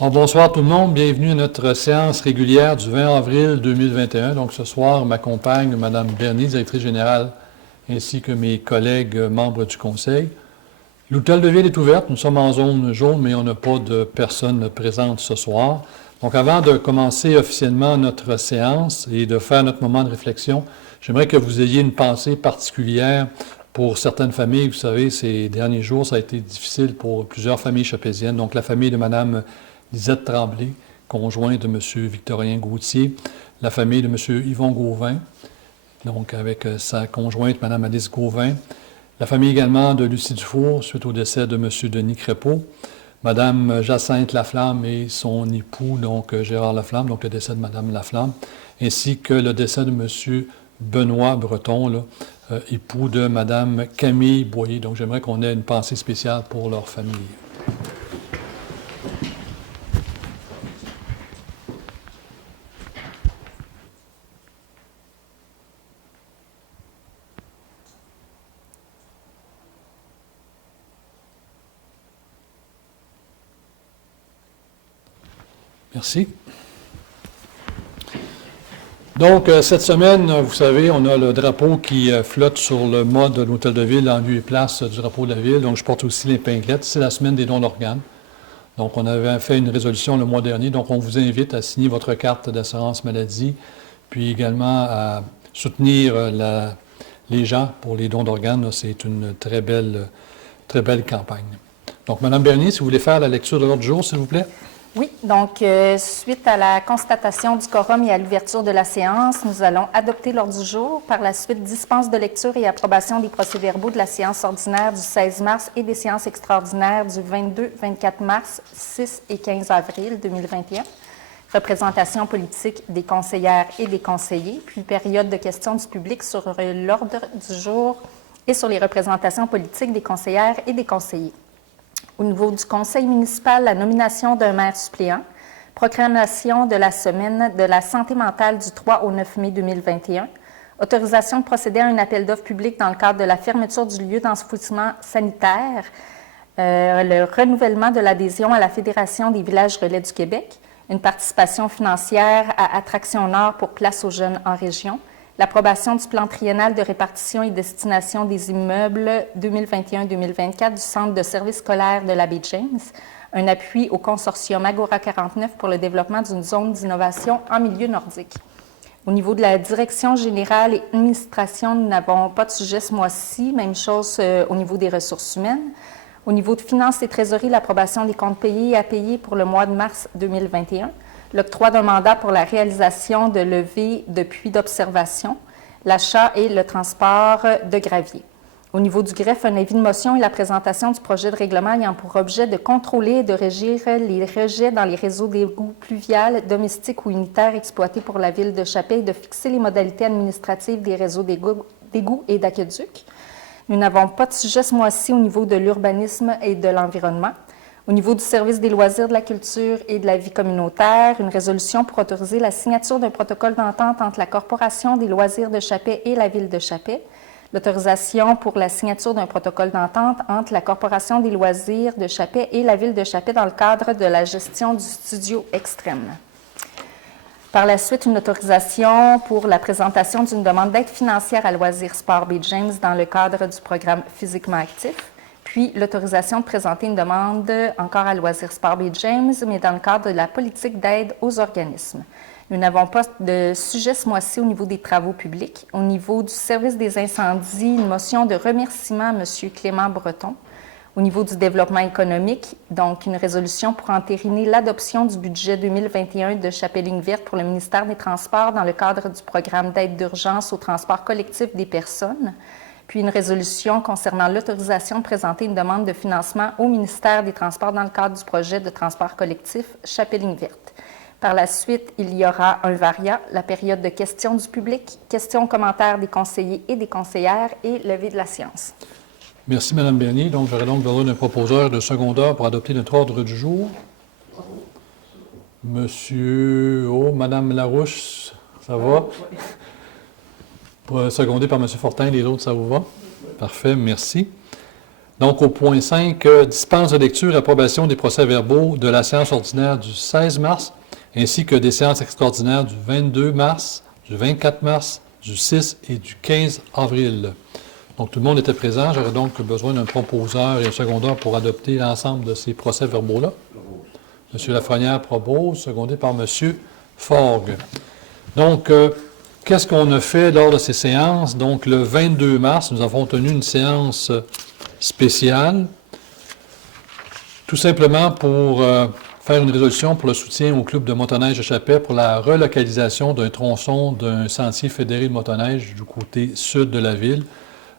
Alors, bonsoir tout le monde, bienvenue à notre séance régulière du 20 avril 2021. Donc ce soir, m'accompagne Mme Bernier, directrice générale, ainsi que mes collègues membres du conseil. L'hôtel de ville est ouverte, nous sommes en zone jaune, mais on n'a pas de personnes présentes ce soir. Donc avant de commencer officiellement notre séance et de faire notre moment de réflexion, j'aimerais que vous ayez une pensée particulière pour certaines familles. Vous savez, ces derniers jours, ça a été difficile pour plusieurs familles chapéziennes. Donc la famille de Mme Lisette Tremblay, conjointe de M. Victorien Gauthier, la famille de M. Yvon Gauvin, donc avec sa conjointe Mme Alice Gauvin, la famille également de Lucie Dufour, suite au décès de M. Denis Crépeau, Mme Jacinthe Laflamme et son époux, donc Gérard Laflamme, donc le décès de Mme Laflamme, ainsi que le décès de M. Benoît Breton, là, époux de Mme Camille Boyer. Donc j'aimerais qu'on ait une pensée spéciale pour leur famille. Merci. Donc, cette semaine, vous savez, on a le drapeau qui flotte sur le mât de l'Hôtel de Ville en lieu et place du drapeau de la Ville. Donc, je porte aussi l'épinglette. C'est la semaine des dons d'organes. Donc, on avait fait une résolution le mois dernier. Donc, on vous invite à signer votre carte d'assurance maladie, puis également à soutenir les gens pour les dons d'organes. C'est une très belle campagne. Donc, Mme Bernier, si vous voulez faire la lecture de l'ordre du jour, s'il vous plaît. Oui, donc suite à la constatation du quorum et à l'ouverture de la séance, nous allons adopter l'ordre du jour. Par la suite, dispense de lecture et approbation des procès-verbaux de la séance ordinaire du 16 mars et des séances extraordinaires du 22, 24 mars, 6 et 15 avril 2021. Représentation politique des conseillères et des conseillers, puis période de questions du public sur l'ordre du jour et sur les représentations politiques des conseillères et des conseillers. Au niveau du conseil municipal, la nomination d'un maire suppléant, proclamation de la semaine de la santé mentale du 3 au 9 mai 2021, autorisation de procéder à un appel d'offres public dans le cadre de la fermeture du lieu d'enfouissement sanitaire, le renouvellement de l'adhésion à la Fédération des villages relais du Québec, une participation financière à Attraction Nord pour Place aux jeunes en région, l'approbation du plan triennal de répartition et destination des immeubles 2021-2024 du Centre de services scolaires de la baie James, un appui au consortium Agora 49 pour le développement d'une zone d'innovation en milieu nordique. Au niveau de la direction générale et administration, nous n'avons pas de sujet ce mois-ci, même chose au niveau des ressources humaines. Au niveau de finances et trésorerie, l'approbation des comptes payés et à payer pour le mois de mars 2021. L'octroi d'un mandat pour la réalisation de levées de puits d'observation, l'achat et le transport de gravier. Au niveau du greffe, un avis de motion et la présentation du projet de règlement ayant pour objet de contrôler et de régir les rejets dans les réseaux d'égouts pluviales, domestiques ou unitaires exploités pour la ville de Chapey et de fixer les modalités administratives des réseaux d'égouts et d'aqueducs. Nous n'avons pas de sujet ce mois-ci au niveau de l'urbanisme et de l'environnement. Au niveau du service des loisirs, de la culture et de la vie communautaire, une résolution pour autoriser la signature d'un protocole d'entente entre la Corporation des loisirs de Chapey et la Ville de Chapey, l'autorisation pour la signature d'un protocole d'entente entre la Corporation des loisirs de Chapey et la Ville de Chapey dans le cadre de la gestion du studio extrême. Par la suite, une autorisation pour la présentation d'une demande d'aide financière à Loisirs Sport Baie James dans le cadre du programme Physiquement actif. Puis l'autorisation de présenter une demande encore à Loisirs Sport Baie James, mais dans le cadre de la politique d'aide aux organismes. Nous n'avons pas de sujet ce mois-ci au niveau des travaux publics. Au niveau du service des incendies, une motion de remerciement à M. Clément Breton. Au niveau du développement économique, donc une résolution pour entériner l'adoption du budget 2021 de Chapelle Verte pour le ministère des Transports dans le cadre du programme d'aide d'urgence au transport collectif des personnes. Puis une résolution concernant l'autorisation de présenter une demande de financement au ministère des Transports dans le cadre du projet de transport collectif Chapelle Verte. Par la suite, il y aura un variant, la période de questions du public, questions-commentaires des conseillers et des conseillères et levée de la séance. Merci, Mme Bernier. Donc, j'aurai donc besoin d'un proposeur de secondeur pour adopter notre ordre du jour. Mme Larouche, ça va? Secondé par M. Fortin, les autres, ça vous va? Parfait, merci. Donc, au point 5, dispense de lecture et approbation des procès-verbaux de la séance ordinaire du 16 mars, ainsi que des séances extraordinaires du 22 mars, du 24 mars, du 6 et du 15 avril. Donc, tout le monde était présent. J'aurais donc besoin d'un proposeur et un secondeur pour adopter l'ensemble de ces procès-verbaux-là. M. Lafrenière propose, secondé par M. Forgue. Donc, qu'est-ce qu'on a fait lors de ces séances? Donc, le 22 mars, nous avons tenu une séance spéciale, tout simplement pour faire une résolution pour le soutien au club de motoneige de Chapet pour la relocalisation d'un tronçon d'un sentier fédéré de motoneige du côté sud de la ville.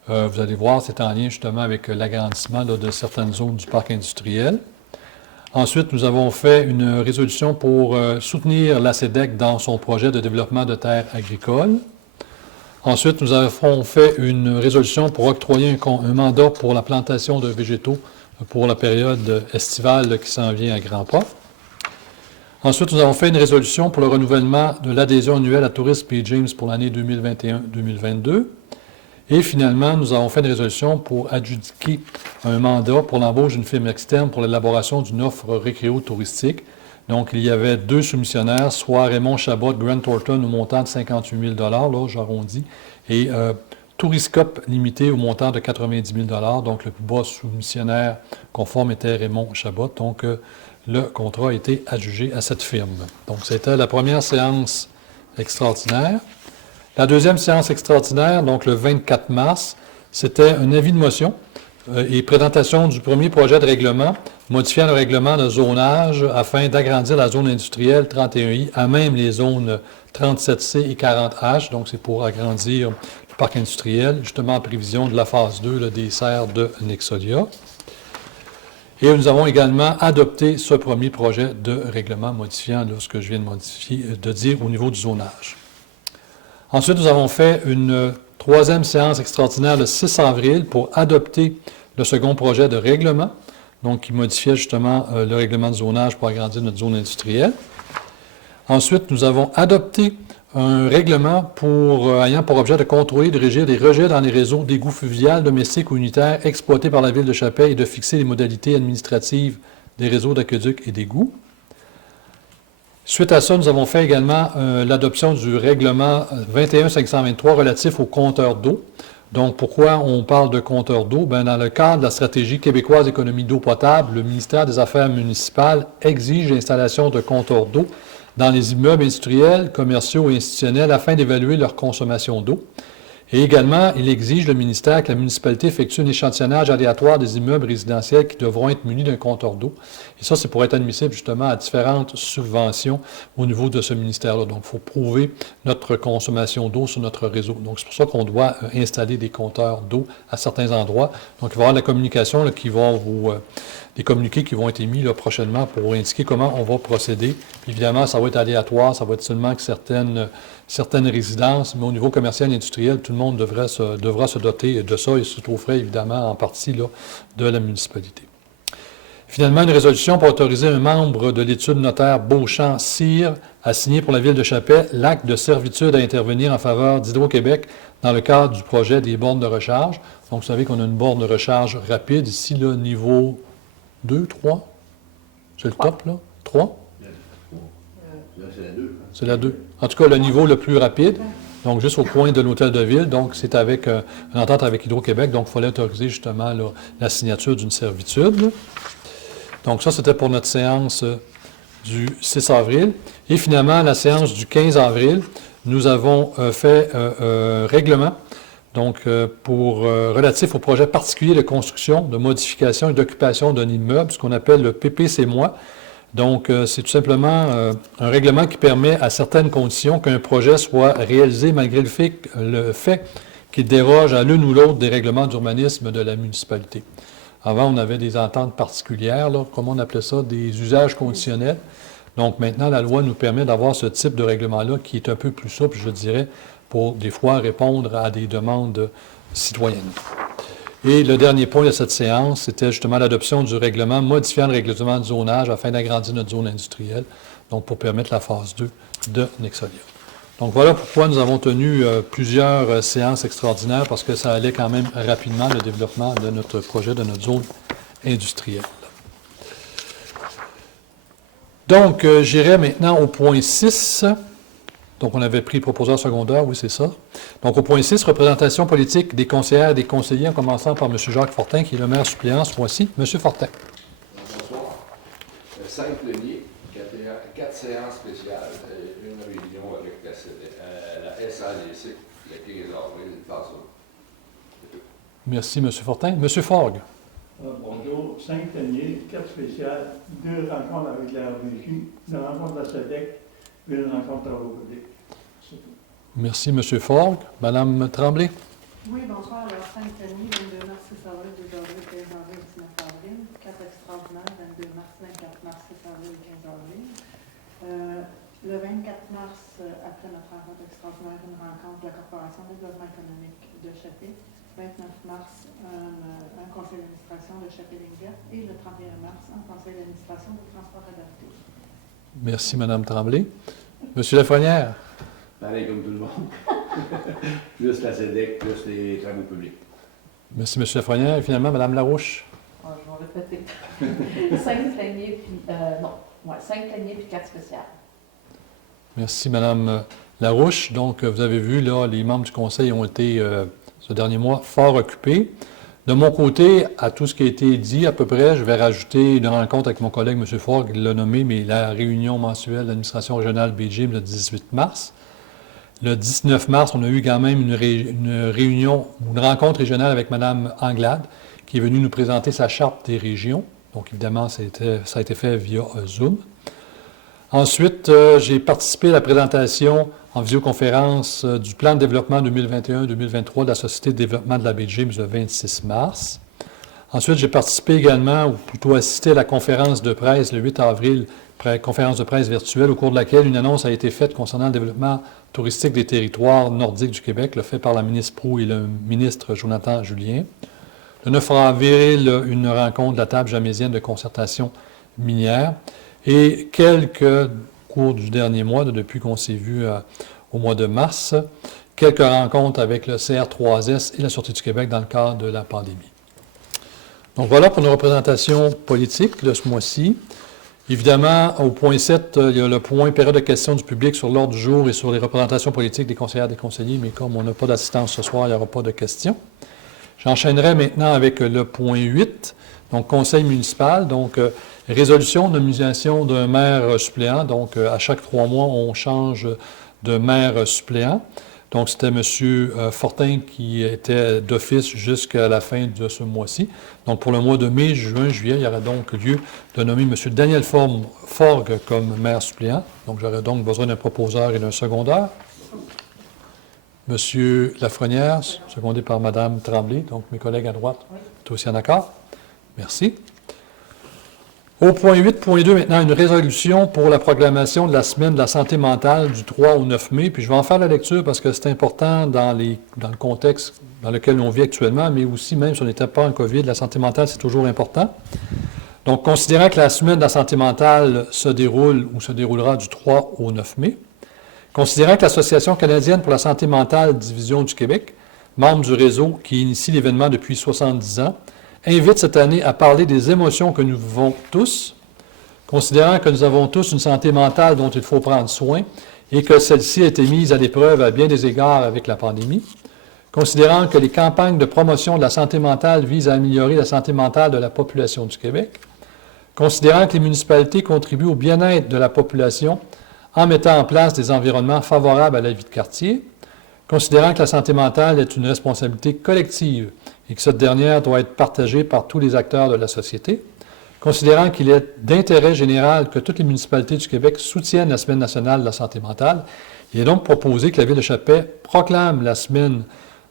Vous allez voir, c'est en lien justement avec l'agrandissement de certaines zones du parc industriel. Ensuite, nous avons fait une résolution pour soutenir la SEDEC dans son projet de développement de terres agricoles. Ensuite, nous avons fait une résolution pour octroyer un mandat pour la plantation de végétaux pour la période estivale qui s'en vient à grands pas. Ensuite, nous avons fait une résolution pour le renouvellement de l'adhésion annuelle à Tourisme P. James pour l'année 2021-2022. Et finalement, nous avons fait une résolution pour adjudiquer un mandat pour l'embauche d'une firme externe pour l'élaboration d'une offre récréo-touristique. Donc, il y avait 2 soumissionnaires, soit Raymond Chabot, Grant Thornton au montant de 58 000 là, j'arrondis, et Touriscope Limité au montant de 90 000 donc le plus bas soumissionnaire conforme était Raymond Chabot. Donc, le contrat a été adjugé à cette firme. Donc, c'était la première séance extraordinaire. La deuxième séance extraordinaire, donc le 24 mars, c'était un avis de motion et présentation du premier projet de règlement modifiant le règlement de zonage afin d'agrandir la zone industrielle 31I à même les zones 37C et 40H. Donc, c'est pour agrandir le parc industriel, justement en prévision de la phase 2 des serres de Nexodia. Et nous avons également adopté ce premier projet de règlement modifiant ce que je viens de dire au niveau du zonage. Ensuite, nous avons fait une troisième séance extraordinaire le 6 avril pour adopter le second projet de règlement, donc qui modifiait justement le règlement de zonage pour agrandir notre zone industrielle. Ensuite, nous avons adopté un règlement ayant pour objet de contrôler et de régir les rejets dans les réseaux d'égouts fluviales, domestiques ou unitaires exploités par la Ville de Chapet et de fixer les modalités administratives des réseaux d'aqueducs et d'égouts. Suite à ça, nous avons fait également l'adoption du règlement 21-523 relatif aux compteurs d'eau. Donc, pourquoi on parle de compteurs d'eau? Bien, dans le cadre de la stratégie québécoise d'économie d'eau potable, le ministère des Affaires municipales exige l'installation de compteurs d'eau dans les immeubles industriels, commerciaux et institutionnels afin d'évaluer leur consommation d'eau. Et également, il exige le ministère que la municipalité effectue un échantillonnage aléatoire des immeubles résidentiels qui devront être munis d'un compteur d'eau. Et ça, c'est pour être admissible justement à différentes subventions au niveau de ce ministère-là. Donc, il faut prouver notre consommation d'eau sur notre réseau. Donc, c'est pour ça qu'on doit installer des compteurs d'eau à certains endroits. Donc, il va y avoir de la communication des communiqués qui vont être émis prochainement pour indiquer comment on va procéder. Puis, évidemment, ça va être aléatoire, ça va être seulement que certaines résidences, mais au niveau commercial et industriel, tout le monde devra se doter de ça et se trouverait évidemment en partie de la municipalité. Finalement, une résolution pour autoriser un membre de l'étude notaire Beauchamp-Cyr à signer pour la Ville de Chapet l'acte de servitude à intervenir en faveur d'Hydro-Québec dans le cadre du projet des bornes de recharge. Donc, vous savez qu'on a une borne de recharge rapide ici, là, niveau 2, 3. C'est le top, là? 3? C'est la 2. C'est la 2. En tout cas, le niveau le plus rapide, donc juste au coin de l'hôtel de ville. Donc, c'est avec une entente avec Hydro-Québec. Donc, il fallait autoriser justement la signature d'une servitude, là. Donc, ça, c'était pour notre séance du 6 avril. Et finalement, la séance du 15 avril, nous avons fait un règlement donc, relatif au projet particulier de construction, de modification et d'occupation d'un immeuble, ce qu'on appelle le PPC-moi. Donc, c'est tout simplement un règlement qui permet à certaines conditions qu'un projet soit réalisé malgré le fait qu'il déroge à l'une ou l'autre des règlements d'urbanisme de la municipalité. Avant, on avait des ententes particulières, là, comment on appelait ça, des usages conditionnels. Donc, maintenant, la loi nous permet d'avoir ce type de règlement-là qui est un peu plus souple, je dirais, pour des fois répondre à des demandes citoyennes. Et le dernier point de cette séance, c'était justement l'adoption du règlement modifiant le règlement de zonage afin d'agrandir notre zone industrielle, donc pour permettre la phase 2 de Nexodia. Donc voilà pourquoi nous avons tenu plusieurs séances extraordinaires, parce que ça allait quand même rapidement, le développement de notre projet, de notre zone industrielle. Donc, j'irai maintenant au point 6. Donc, on avait pris proposeur secondaire, oui, c'est ça. Donc, au point 6, représentation politique des conseillères et des conseillers, en commençant par M. Jacques Fortin, qui est le maire suppléant ce mois-ci. M. Fortin. Bonsoir. 5 pléniers, 4 séances spéciales, une réunion avec la SADC le 15 avril passé. Merci, M. Fortin. M. Forgue. Bonjour, 5 pléniers, 4 spéciales, 2 rencontres avec la RVQ, une rencontre de la SEDEC, une rencontre de travaux publics. C'est tout. Merci, M. Forgue. Mme Tremblay. Oui, bonsoir. Alors, 5 pléniers, 22 mars, 6 avril, 2 avril, 15 avril, 19 avril. 4 extraordinaires, 22 mars, 24 mars, 6 avril, 15 avril. Le 24 mars, après notre rencontre extraordinaire, une rencontre de la Corporation de développement économique de Chapé. 29 mars, un conseil d'administration de Chapé-Ligne Verte. Et le 31 mars, un conseil d'administration de transport adapté. Merci, Mme Tremblay. M. Lafrenière. Pareil comme tout le monde. Plus la SEDEC, plus les travaux publics. Merci, M. Lafrenière. Et finalement, Mme Larouche. Je vais répéter. 5 pléniers, puis 5 pléniers, puis 4 spéciales. Merci, Mme Larouche. Donc, vous avez vu, là, les membres du Conseil ont été, ce dernier mois, fort occupés. De mon côté, à tout ce qui a été dit, à peu près, je vais rajouter une rencontre avec mon collègue, M. Forgue, il l'a nommé, mais la réunion mensuelle de l'administration régionale BGIM le 18 mars. Le 19 mars, on a eu quand même une réunion, une rencontre régionale avec Mme Anglade, qui est venue nous présenter sa charte des régions. Donc, évidemment, ça a été fait via Zoom. Ensuite, j'ai participé à la présentation en visioconférence du plan de développement 2021-2023 de la Société de développement de la baie de James le 26 mars. Ensuite, j'ai participé également, ou plutôt assisté à la conférence de presse le 8 avril, conférence de presse virtuelle, au cours de laquelle une annonce a été faite concernant le développement touristique des territoires nordiques du Québec, le fait par la ministre Proulx et le ministre Jonathan Julien. Le 9 avril, une rencontre de la table jamésienne de concertation minière. Et quelques cours du dernier mois, depuis qu'on s'est vu au mois de mars, quelques rencontres avec le CR3S et la Sûreté du Québec dans le cadre de la pandémie. Donc voilà pour nos représentations politiques de ce mois-ci. Évidemment, au point 7, il y a le point période de questions du public sur l'ordre du jour et sur les représentations politiques des conseillères et des conseillers, mais comme on n'a pas d'assistance ce soir, il n'y aura pas de questions. J'enchaînerai maintenant avec le point 8, donc conseil municipal, donc résolution de nomination d'un maire suppléant. Donc, à chaque 3 mois, on change de maire suppléant. Donc, c'était M. Fortin qui était d'office jusqu'à la fin de ce mois-ci. Donc, pour le mois de mai, juin, juillet, il y aura donc lieu de nommer M. Daniel Forgue comme maire suppléant. Donc, j'aurai donc besoin d'un proposeur et d'un secondaire. M. Lafrenière, secondé par Mme Tremblay. Donc, mes collègues à droite, sont aussi en accord. Merci. Au point 8.2, maintenant, une résolution pour la proclamation de la semaine de la santé mentale du 3 au 9 mai. Puis je vais en faire la lecture parce que c'est important dans le contexte dans lequel on vit actuellement, mais aussi, même si on n'était pas en COVID, la santé mentale, c'est toujours important. Donc, considérant que la semaine de la santé mentale se déroule ou se déroulera du 3 au 9 mai, considérant que l'Association canadienne pour la santé mentale Division du Québec, membre du réseau qui initie l'événement depuis 70 ans, invite cette année à parler des émotions que nous vivons tous, considérant que nous avons tous une santé mentale dont il faut prendre soin et que celle-ci a été mise à l'épreuve à bien des égards avec la pandémie, considérant que les campagnes de promotion de la santé mentale visent à améliorer la santé mentale de la population du Québec, considérant que les municipalités contribuent au bien-être de la population en mettant en place des environnements favorables à la vie de quartier, considérant que la santé mentale est une responsabilité collective et que cette dernière doit être partagée par tous les acteurs de la société, considérant qu'il est d'intérêt général que toutes les municipalités du Québec soutiennent la Semaine nationale de la santé mentale, il est donc proposé que la Ville de Chapais proclame la semaine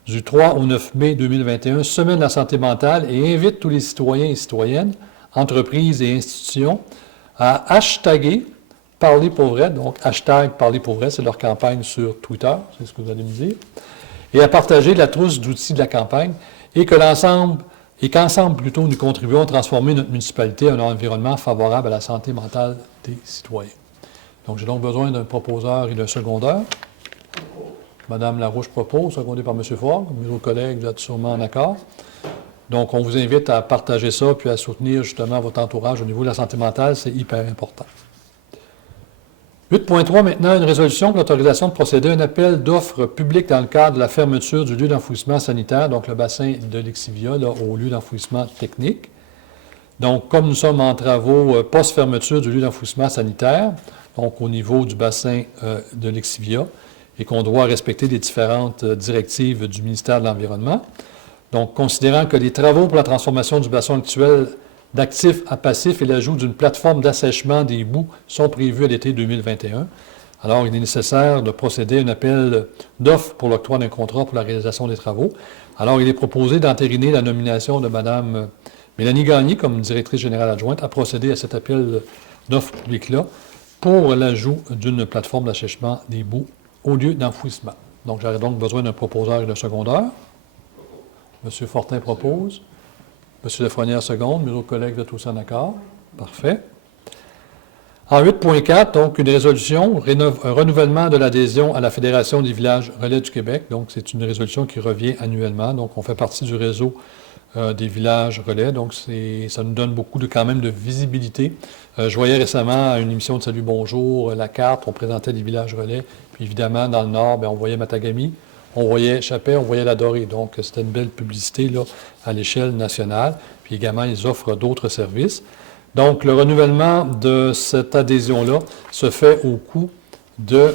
du 3 au 9 mai 2021, Semaine de la santé mentale, et invite tous les citoyens et citoyennes, entreprises et institutions à hashtaguer Parler pour vrai, donc hashtag Parler pour vrai, c'est leur campagne sur Twitter, c'est ce que vous allez me dire, et à partager la trousse d'outils de la campagne, et qu'ensemble plutôt nous contribuons à transformer notre municipalité en un environnement favorable à la santé mentale des citoyens. Donc j'ai donc besoin d'un proposeur et d'un secondaire. Mme Larouche propose, secondé par M. Fogg. Mes autres collègues, vous êtes sûrement en accord. Donc, on vous invite à partager ça puis à soutenir justement votre entourage au niveau de la santé mentale. C'est hyper important. 8.3 maintenant, une résolution pour l'autorisation de procéder à un appel d'offres publiques dans le cadre de la fermeture du lieu d'enfouissement sanitaire, donc le bassin de Lexivia, là, au lieu d'enfouissement technique. Donc, comme nous sommes en travaux post-fermeture du lieu d'enfouissement sanitaire, donc au niveau du bassin de Lexivia, et qu'on doit respecter les différentes directives du ministère de l'Environnement, donc considérant que les travaux pour la transformation du bassin actuel d'actif à passif et l'ajout d'une plateforme d'assèchement des boues sont prévus à l'été 2021. Alors, il est nécessaire de procéder à un appel d'offres pour l'octroi d'un contrat pour la réalisation des travaux. Alors, il est proposé d'entériner la nomination de Mme Mélanie Gagné comme directrice générale adjointe à procéder à cet appel d'offres publiques-là pour l'ajout d'une plateforme d'assèchement des boues au lieu d'enfouissement. Donc, j'aurais donc besoin d'un proposeur et d'un secondeur. M. Fortin propose. M. Lafrenière seconde. Mes autres collègues de tous en accord. Parfait. En 8.4, donc, une résolution, un renouvellement de l'adhésion à la Fédération des villages relais du Québec. Donc, c'est une résolution qui revient annuellement. Donc, on fait partie du réseau des villages relais. Donc, ça nous donne beaucoup quand même de visibilité. Je voyais récemment à une émission de Salut Bonjour la carte, on présentait les villages relais. Puis évidemment, dans le nord, bien, on voyait Matagami, on voyait Chapet, on voyait La Dorée. Donc, c'était une belle publicité là, à l'échelle nationale. Puis également, ils offrent d'autres services. Donc, le renouvellement de cette adhésion-là se fait au coût de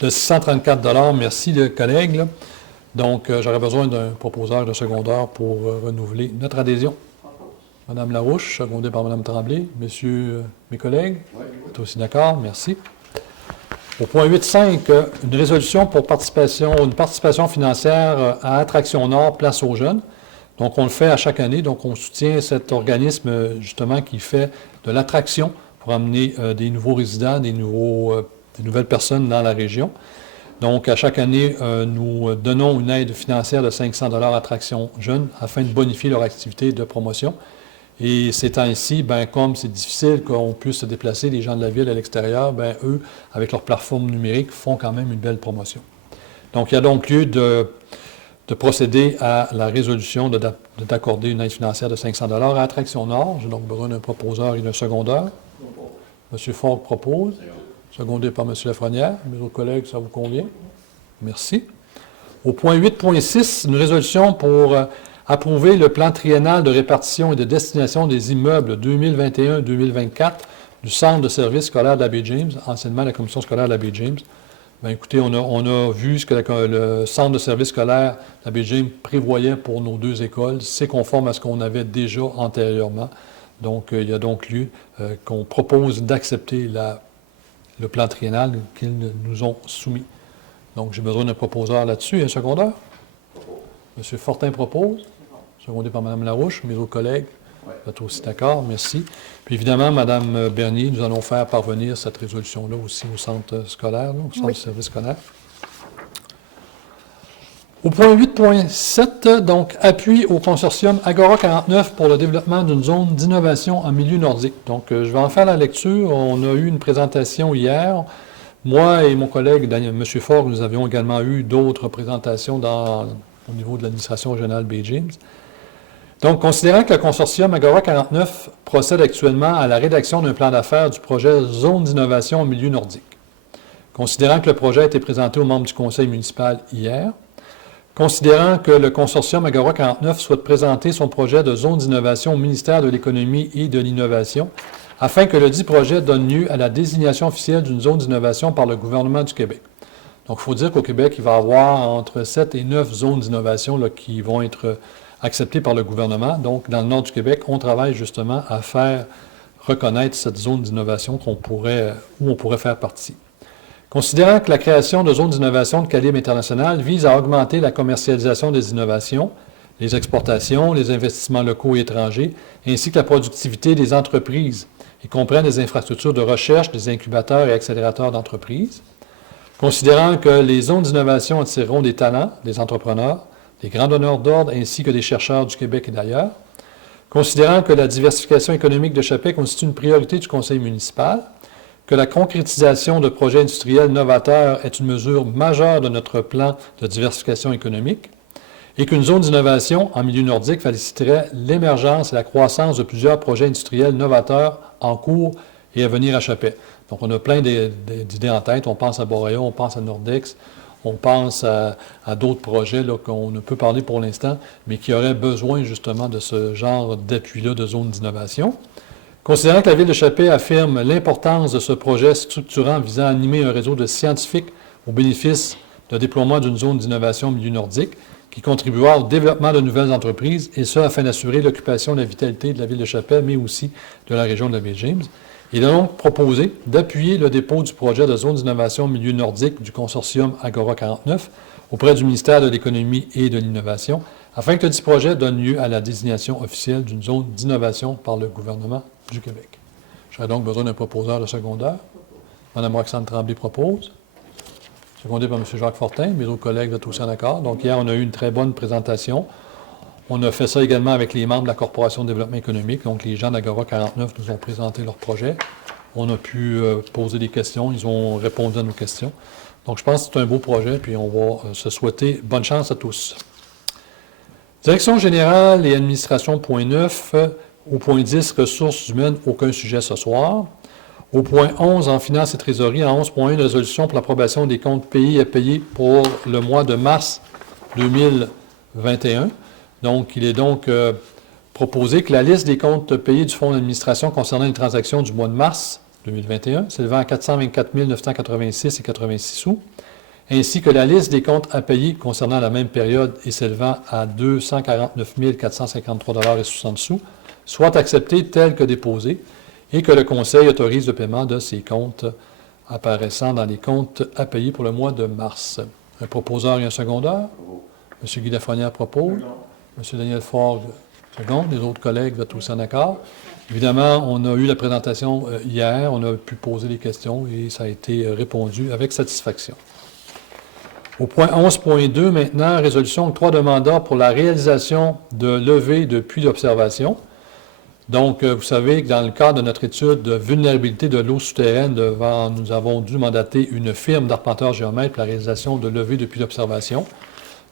634 $. Merci, le collègue. Là. Donc, j'aurais besoin d'un proposeur et d'un secondeur pour renouveler notre adhésion. Mme Larouche, secondée par Mme Tremblay. Messieurs, mes collègues, vous êtes aussi d'accord? Merci. Au point 8.5, une résolution pour une participation financière à Attraction Nord, Place aux jeunes. Donc, on le fait à chaque année. Donc, on soutient cet organisme, justement, qui fait de l'attraction pour amener des nouveaux résidents, des nouvelles personnes dans la région. Donc, à chaque année, nous donnons une aide financière de 500 $ à Attraction Jeunes afin de bonifier leur activité de promotion. Et ces temps-ci, bien, comme c'est difficile qu'on puisse se déplacer, les gens de la ville à l'extérieur, bien, eux, avec leur plateforme numérique, font quand même une belle promotion. Donc, il y a donc lieu de procéder à la résolution d'accorder une aide financière de 500 $ à Attraction Nord. J'ai donc besoin d'un proposeur et d'un secondeur. M. Fogg propose. Secondé par M. Lafrenière. Mes autres collègues, ça vous convient? Merci. Au point 8.6, une résolution pour approuver le plan triennal de répartition et de destination des immeubles 2021-2024 du Centre de services scolaires de la Baie-James, anciennement la Commission scolaire de la Baie-James. Bien, écoutez, on a vu ce que le Centre de services scolaires de la Baie-James prévoyait pour nos deux écoles. C'est conforme à ce qu'on avait déjà antérieurement. Donc, il y a donc lieu qu'on propose d'accepter le plan triennal qu'ils nous ont soumis. Donc, j'ai besoin d'un proposeur là-dessus et un secondeur. M. Fortin propose, secondé par Mme Larouche. Mes autres collègues, vous êtes aussi d'accord, merci. Puis évidemment, Mme Bernier, nous allons faire parvenir cette résolution-là aussi au centre scolaire, au centre de service scolaire. Au point 8.7, donc, appui au consortium Agora 49 pour le développement d'une zone d'innovation en milieu nordique. Donc, je vais en faire la lecture. On a eu une présentation hier. Moi et mon collègue, M. Fogg, nous avions également eu d'autres présentations au niveau de l'administration régionale Baie-James. Donc, considérant que le consortium Agora 49 procède actuellement à la rédaction d'un plan d'affaires du projet Zone d'innovation en milieu nordique, considérant que le projet a été présenté aux membres du conseil municipal hier, considérant que le consortium Agora 49 souhaite présenter son projet de zone d'innovation au ministère de l'Économie et de l'Innovation, afin que le dit projet donne lieu à la désignation officielle d'une zone d'innovation par le gouvernement du Québec. Donc, il faut dire qu'au Québec, il va y avoir entre 7 et 9 zones d'innovation qui vont être acceptées par le gouvernement. Donc, dans le nord du Québec, on travaille justement à faire reconnaître cette zone d'innovation où on pourrait faire partie. Considérant que la création de zones d'innovation de calibre international vise à augmenter la commercialisation des innovations, les exportations, les investissements locaux et étrangers, ainsi que la productivité des entreprises, et comprennent des infrastructures de recherche, des incubateurs et accélérateurs d'entreprises. Considérant que les zones d'innovation attireront des talents, des entrepreneurs, des grands donneurs d'ordre ainsi que des chercheurs du Québec et d'ailleurs. Considérant que la diversification économique de Chapet constitue une priorité du conseil municipal. que la concrétisation de projets industriels novateurs est une mesure majeure de notre plan de diversification économique et qu'une zone d'innovation en milieu nordique faciliterait l'émergence et la croissance de plusieurs projets industriels novateurs en cours et à venir à Chapet. Donc, on a plein d'idées en tête. On pense à Boréo, on pense à Nordex, on pense à d'autres projets qu'on ne peut parler pour l'instant, mais qui auraient besoin justement de ce genre d'appui-là de zone d'innovation. Considérant que la Ville de Chapet affirme l'importance de ce projet structurant visant à animer un réseau de scientifiques au bénéfice de déploiement d'une zone d'innovation au milieu nordique qui contribuera au développement de nouvelles entreprises, et ce, afin d'assurer l'occupation et la vitalité de la Ville de Chapet, mais aussi de la région de la Baie-James. Il est donc proposé d'appuyer le dépôt du projet de zone d'innovation au milieu nordique du consortium Agora 49 auprès du ministère de l'Économie et de l'Innovation, afin que ce projet donne lieu à la désignation officielle d'une zone d'innovation par le gouvernement du Québec. J'aurais donc besoin d'un proposeur de secondaire. Mme Roxane Tremblay propose. Secondé par M. Jacques Fortin. Mes autres collègues sont aussi en accord. Donc, hier, on a eu une très bonne présentation. On a fait ça également avec les membres de la Corporation de développement économique. Donc, les gens d'Agora 49 nous ont présenté leur projet. On a pu poser des questions. Ils ont répondu à nos questions. Donc, je pense que c'est un beau projet, puis on va se souhaiter bonne chance à tous. Direction générale et administration, point 9. Au point 10, ressources humaines, aucun sujet ce soir. Au point 11, en finances et trésorerie, en 11.1, résolution pour l'approbation des comptes payés et payés pour le mois de mars 2021. Donc, il est donc proposé que la liste des comptes payés du Fonds d'administration concernant les transactions du mois de mars 2021, s'élevant à 424 986 et 86 sous, ainsi que la liste des comptes à payer concernant la même période et s'élevant à 249 453 et 60 sous, soit acceptée telle que déposée, et que le Conseil autorise le paiement de ces comptes apparaissant dans les comptes à payer pour le mois de mars. Un proposeur et un secondaire. M. Guy Lafrenière propose. M. Daniel Forgue, seconde. Les autres collègues sont aussi en accord. Évidemment, on a eu la présentation hier, on a pu poser des questions et ça a été répondu avec satisfaction. Au point 11.2, maintenant, résolution octroi de mandat pour la réalisation de levées de puits d'observation. Donc, vous savez que dans le cadre de notre étude de vulnérabilité de l'eau souterraine, nous avons dû mandater une firme d'arpenteurs géomètres pour la réalisation de levées de puits d'observation.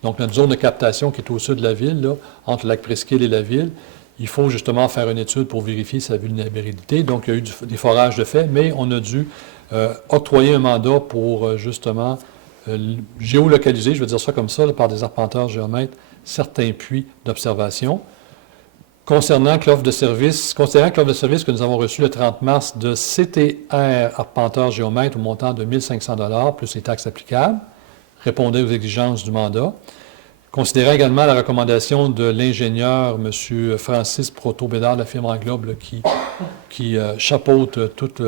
Donc, notre zone de captation qui est au sud de la ville, là, entre le lac Presqu'île et la ville, il faut justement faire une étude pour vérifier sa vulnérabilité. Donc, il y a eu des forages de fait, mais on a dû octroyer un mandat pour justement géolocaliser, je vais dire ça comme ça, là, par des arpenteurs géomètres, certains puits d'observation. Considérant que l'offre de service que nous avons reçue le 30 mars de CTR Arpenteur Géomètre au montant de 1 500 $ plus les taxes applicables, répondait aux exigences du mandat. Considérant également la recommandation de l'ingénieur M. Francis Proto-Bédard de la firme Englobe là, qui chapeaute toute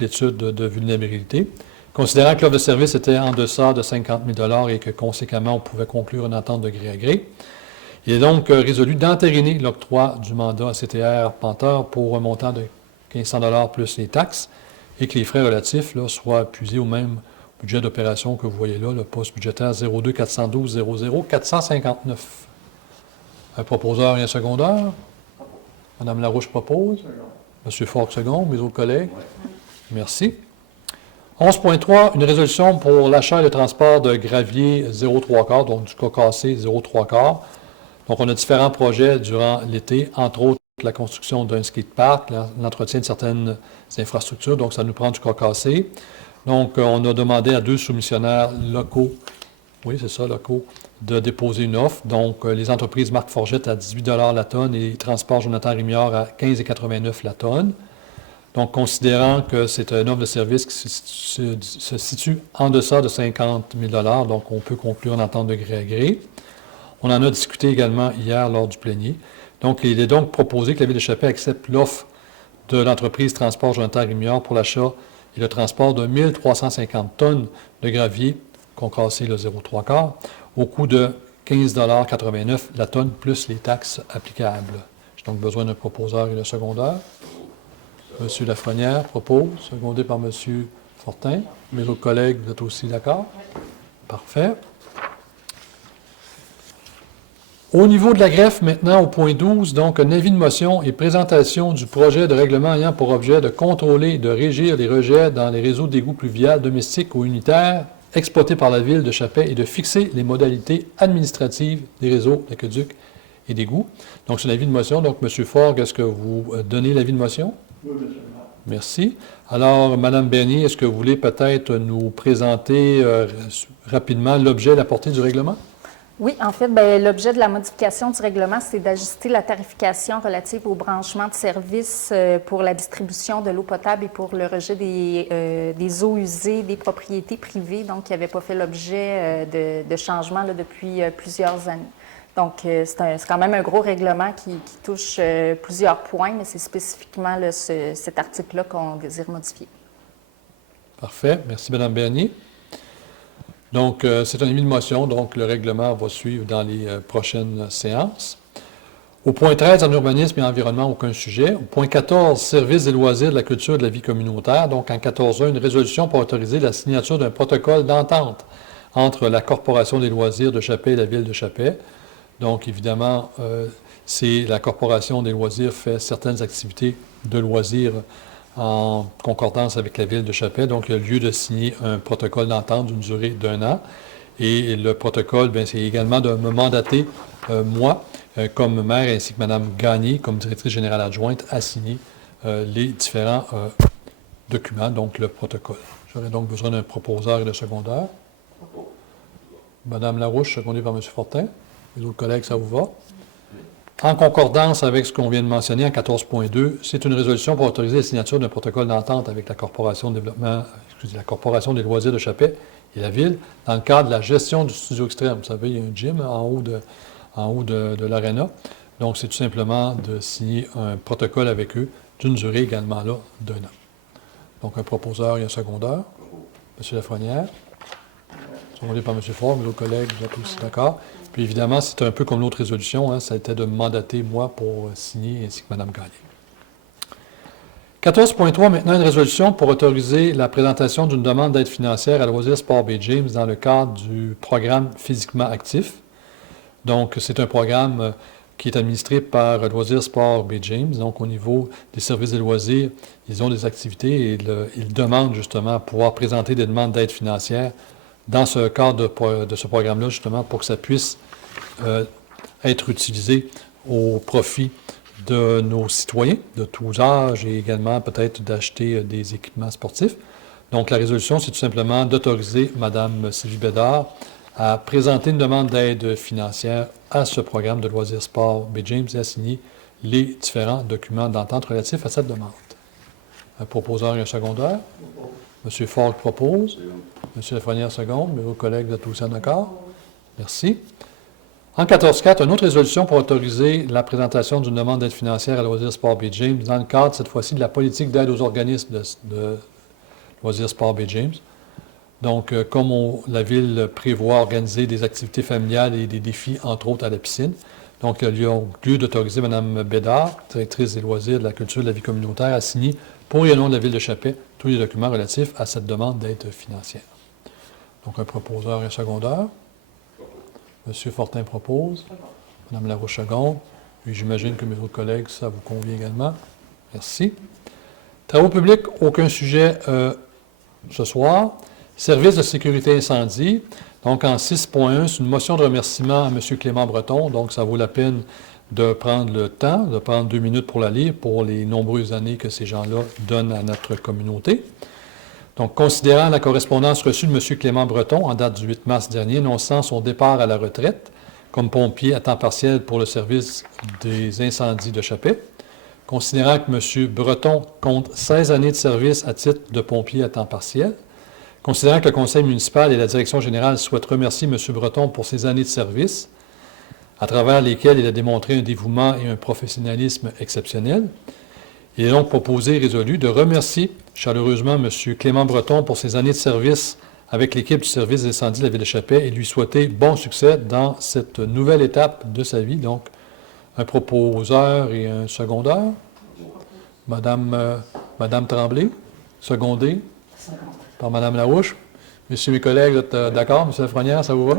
l'étude de vulnérabilité. Considérant que l'offre de service était en deçà de 50 000 $ et que conséquemment on pouvait conclure une entente de gré à gré, il est donc résolu d'entériner l'octroi du mandat à CTR Arpenteur pour un montant de 1 500 $ plus les taxes et que les frais relatifs là, soient puisés au même budget d'opération que vous voyez là, le poste budgétaire 02 412 00 459. Un proposeur et un secondaire. Mme Larouche propose. M. Forgue second. Mes autres collègues. Merci. 11.3, une résolution pour l'achat et le transport de gravier 0,3 donc du cassé 0,3. Donc, on a différents projets durant l'été, entre autres la construction d'un skatepark, l'entretien de certaines infrastructures, donc ça nous prend du cassé. Donc, on a demandé à 2 soumissionnaires locaux, oui, c'est ça, locaux, de déposer une offre. Donc, les entreprises Marc Forgette à 18 $ la tonne et Transport Jonathan Rémillard à 15,89 $ la tonne. Donc, considérant que c'est une offre de service qui se situe en deçà de 50 000 $, donc on peut conclure une entente de gré à gré. On en a discuté également hier lors du plénier. Donc, il est donc proposé que la Ville de Chapet accepte l'offre de l'entreprise Transport Jonathan Rémillard pour l'achat et le transport de 1 350 tonnes de gravier concassé le 0,3 au coût de 15,89 $ la tonne plus les taxes applicables. J'ai donc besoin d'un proposeur et d'un secondaire. M. Lafrenière propose, secondé par M. Fortin. Mes autres collègues, vous êtes aussi d'accord? Parfait. Au niveau de la greffe, maintenant, au point 12, donc un avis de motion et présentation du projet de règlement ayant pour objet de contrôler et de régir les rejets dans les réseaux d'égouts pluviales domestiques ou unitaires exploités par la Ville de Chappais et de fixer les modalités administratives des réseaux d'aqueducs et d'égouts. Donc, c'est l'avis de motion. Donc, M. Forgue, est-ce que vous donnez l'avis de motion? Oui, monsieur le maire. Merci. Alors, Mme Bernier, est-ce que vous voulez peut-être nous présenter rapidement l'objet et la portée du règlement? Oui, en fait, bien, l'objet de la modification du règlement, c'est d'ajuster la tarification relative au branchement de services pour la distribution de l'eau potable et pour le rejet des eaux usées des propriétés privées, donc qui n'avaient pas fait l'objet de changements là, depuis plusieurs années. Donc, c'est quand même un gros règlement qui touche plusieurs points, mais c'est spécifiquement là, cet article-là qu'on désire modifier. Parfait. Merci, Mme Bernier. Donc, c'est un avis de motion, donc le règlement va suivre dans les prochaines séances. Au point 13, en urbanisme et environnement, aucun sujet. Au point 14, services et loisirs de la culture et de la vie communautaire. Donc, en 14.1, une résolution pour autoriser la signature d'un protocole d'entente entre la Corporation des loisirs de Chappais et la Ville de Chappais. Donc, évidemment, la Corporation des loisirs fait certaines activités de loisirs en concordance avec la Ville de Chappais. Donc, il y a lieu de signer un protocole d'entente d'une durée d'1 an. Et le protocole, bien, c'est également de me mandater, moi, comme maire, ainsi que Mme Gagné, comme directrice générale adjointe, à signer les différents documents, donc le protocole. J'aurais donc besoin d'un proposeur et de secondeur. Mme Larouche, secondée par M. Fortin. Les autres collègues, ça vous va? En concordance avec ce qu'on vient de mentionner en 14.2, c'est une résolution pour autoriser la signature d'un protocole d'entente avec la Corporation de développement, la Corporation des loisirs de Chappais et la Ville dans le cadre de la gestion du studio extrême. Vous savez, il y a un gym en haut de l'aréna. Donc, c'est tout simplement de signer un protocole avec eux d'une durée également là d'1 an. Donc, un proposeur et un secondeur. M. Lafrenière. Secondé par M. Fort, mes autres collègues, vous êtes aussi d'accord. Puis évidemment, c'est un peu comme l'autre résolution, hein, ça a été de me mandater, moi, pour signer, ainsi que Mme Gagné. 14.3, maintenant, une résolution pour autoriser la présentation d'une demande d'aide financière à Loisirs Sport Bay James dans le cadre du programme Physiquement Actif. Donc, c'est un programme qui est administré par Loisirs Sport Bay James. Donc, au niveau des services de loisirs, ils ont des activités et ils demandent justement à pouvoir présenter des demandes d'aide financière dans ce cadre de ce programme-là, justement, pour que ça puisse être utilisé au profit de nos citoyens de tous âges et également peut-être d'acheter des équipements sportifs. Donc, la résolution, c'est tout simplement d'autoriser Mme Sylvie Bédard à présenter une demande d'aide financière à ce programme de loisirs sport Bay James et à signer les différents documents d'entente relatifs à cette demande. Un proposeur et un secondeur. M. Fogg propose. M. Lafrenière seconde. Mes autres collègues, vous êtes tous en accord? Merci. En 14.4, une autre résolution pour autoriser la présentation d'une demande d'aide financière à Loisirs Sport Bay James dans le cadre, cette fois-ci, de la politique d'aide aux organismes de Loisirs Sport Bay James. Donc, comme la Ville prévoit organiser des activités familiales et des défis, entre autres, à la piscine. Donc, il y a lieu d'autoriser Mme Bédard, directrice des loisirs, de la culture et de la vie communautaire, à signer pour et au nom de la Ville de Chappais tous les documents relatifs à cette demande d'aide financière. Donc, un proposeur et un secondeur. M. Fortin propose. Mme Larouche seconde. Puis j'imagine que mes autres collègues, ça vous convient également. Merci. Travaux publics, aucun sujet ce soir. Service de sécurité incendie. Donc, en 6.1, c'est une motion de remerciement à M. Clément Breton. Donc, ça vaut la peine de prendre le temps, de prendre 2 minutes pour la lire pour les nombreuses années que ces gens-là donnent à notre communauté. Donc, considérant la correspondance reçue de M. Clément Breton en date du 8 mars dernier, annonçant son départ à la retraite comme pompier à temps partiel pour le service des incendies de Chappais, considérant que M. Breton compte 16 années de service à titre de pompier à temps partiel, considérant que le conseil municipal et la direction générale souhaitent remercier M. Breton pour ses années de service, à travers lesquelles il a démontré un dévouement et un professionnalisme exceptionnels. Il est donc proposé et résolu de remercier chaleureusement M. Clément Breton pour ses années de service avec l'équipe du service d'incendie de la Ville de Chappais et lui souhaiter bon succès dans cette nouvelle étape de sa vie. Donc, un proposeur et un secondeur. Madame Tremblay, secondée par Mme Larouche. Messieurs mes collègues, vous êtes d'accord? M. Lafrenière, ça vous va?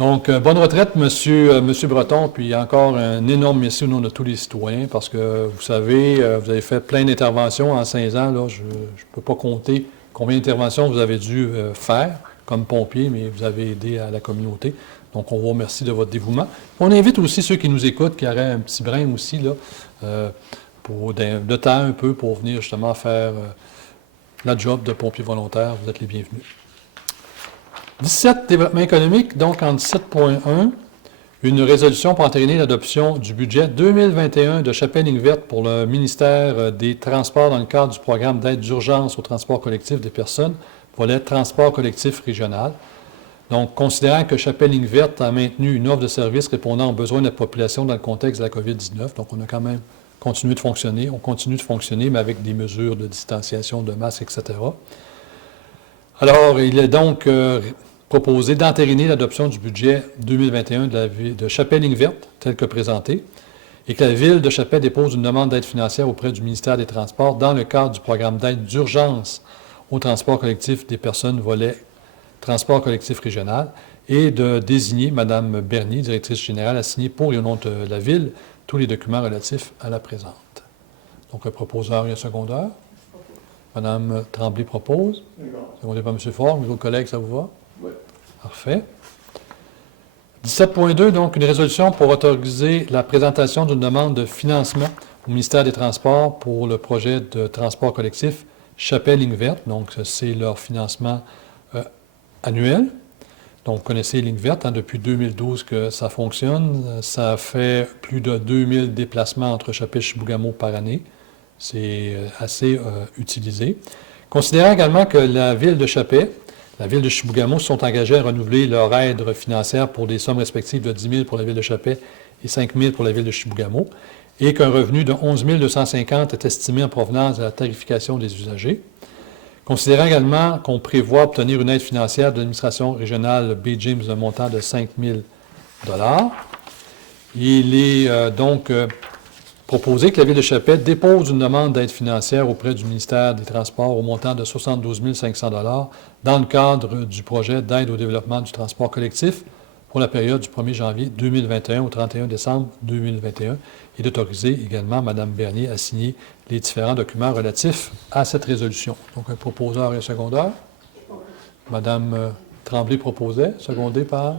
Donc, bonne retraite, monsieur Breton, puis encore un énorme merci au nom de tous les citoyens, parce que vous savez, vous avez fait plein d'interventions en 5 ans. Là, je ne peux pas compter combien d'interventions vous avez dû faire comme pompier, mais vous avez aidé à la communauté. Donc, on vous remercie de votre dévouement. On invite aussi ceux qui nous écoutent, qui auraient un petit brin aussi, là, de temps un peu pour venir justement faire la job de pompier volontaire. Vous êtes les bienvenus. 17, développement économique. Donc, en 17.1, une résolution pour entériner l'adoption du budget 2021 de Chapelle-Ligne-Verte pour le ministère des Transports dans le cadre du programme d'aide d'urgence au transport collectif des personnes, volet transport collectif régional. Donc, considérant que Chapelle-Ligne-Verte a maintenu une offre de service répondant aux besoins de la population dans le contexte de la COVID-19, donc on a quand même continué de fonctionner. On continue de fonctionner, mais avec des mesures de distanciation, de masques, etc. Alors, il est donc proposé d'entériner l'adoption du budget 2021 de Chapelle-Ligne-Verte, tel que présenté, et que la Ville de Chapelle dépose une demande d'aide financière auprès du ministère des Transports dans le cadre du programme d'aide d'urgence au transport collectif des personnes, volet transport collectif régional, et de désigner Mme Bernier, directrice générale, à signer pour et au nom de la Ville tous les documents relatifs à la présente. Donc, un proposeur et un secondeur. Mme Tremblay propose. Secondé par M. Fort. Mes autres collègues, ça vous va? Oui. Parfait. 17.2, donc, une résolution pour autoriser la présentation d'une demande de financement au ministère des Transports pour le projet de transport collectif Chapelle-Ligne-Verte. Donc, c'est leur financement annuel. Donc, vous connaissez Ligne-Verte, hein, depuis 2012 que ça fonctionne. Ça fait plus de 2000 déplacements entre Chapelle et Chibougamau par année. C'est assez utilisé. Considérant également que la Ville de Chapelle, la Ville de Chibougamau sont engagés à renouveler leur aide financière pour des sommes respectives de 10 000 pour la Ville de Chapelle et 5 000 pour la Ville de Chibougamau, et qu'un revenu de 11 250 est estimé en provenance de la tarification des usagers. Considérant également qu'on prévoit obtenir une aide financière de l'administration régionale Bay James d'un montant de 5 000 $, il est donc proposé que la Ville de Chapelle dépose une demande d'aide financière auprès du ministère des Transports au montant de 72 500 $ dans le cadre du projet d'aide au développement du transport collectif pour la période du 1er janvier 2021 au 31 décembre 2021 et d'autoriser également Mme Bernier à signer les différents documents relatifs à cette résolution. Donc, un proposeur et un secondeur. Mme Tremblay proposait, secondé par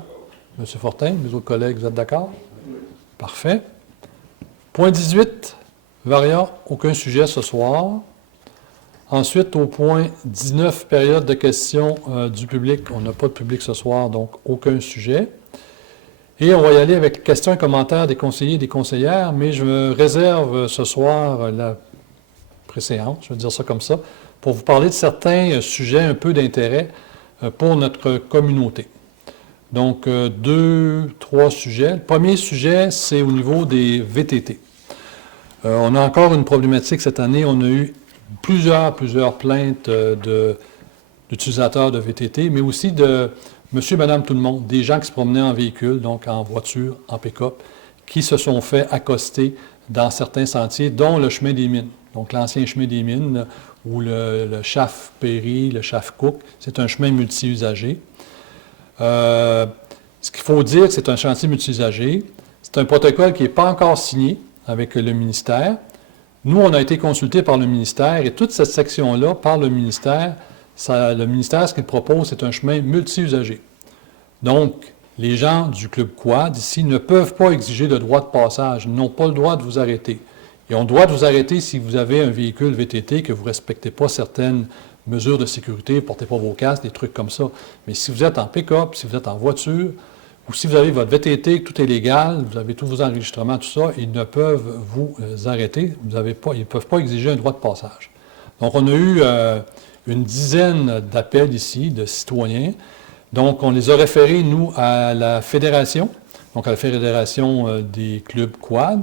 M. Fortin. Mes autres collègues, vous êtes d'accord? Parfait. Point 18, variant, aucun sujet ce soir. Ensuite, au point 19, période de questions du public. On n'a pas de public ce soir, donc aucun sujet. Et on va y aller avec questions et commentaires des conseillers et des conseillères, mais je me réserve ce soir la préséance, je vais dire ça comme ça, pour vous parler de certains sujets un peu d'intérêt pour notre communauté. Donc, 3 sujets. Le premier sujet, c'est au niveau des VTT. On a encore une problématique cette année. On a eu plusieurs plaintes d'utilisateurs de VTT, mais aussi de monsieur, madame, tout le monde, des gens qui se promenaient en véhicule, donc en voiture, en pick-up, qui se sont fait accoster dans certains sentiers, dont le chemin des Mines. Donc, l'ancien chemin des Mines, ou le Chaf Perry, le Chaf Cook, c'est un chemin multi-usager. Ce qu'il faut dire, c'est un chantier multi-usager. C'est un protocole qui n'est pas encore signé avec le ministère. Nous, on a été consultés par le ministère et toute cette section-là, par le ministère, le ministère, ce qu'il propose, c'est un chemin multi-usager. Donc, les gens du Club Quad ici ne peuvent pas exiger de droit de passage, ils n'ont pas le droit de vous arrêter. Ils ont le droit de vous arrêter si vous avez un véhicule VTT, que vous ne respectez pas certaines mesures de sécurité, ne portez pas vos casques, des trucs comme ça. Mais si vous êtes en pick-up, si vous êtes en voiture, ou si vous avez votre VTT, tout est légal, vous avez tous vos enregistrements, tout ça, ils ne peuvent vous arrêter, ils ne peuvent pas exiger un droit de passage. Donc, on a eu une dizaine d'appels ici de citoyens. Donc, on les a référés, nous, à la fédération, donc à la Fédération des clubs quad.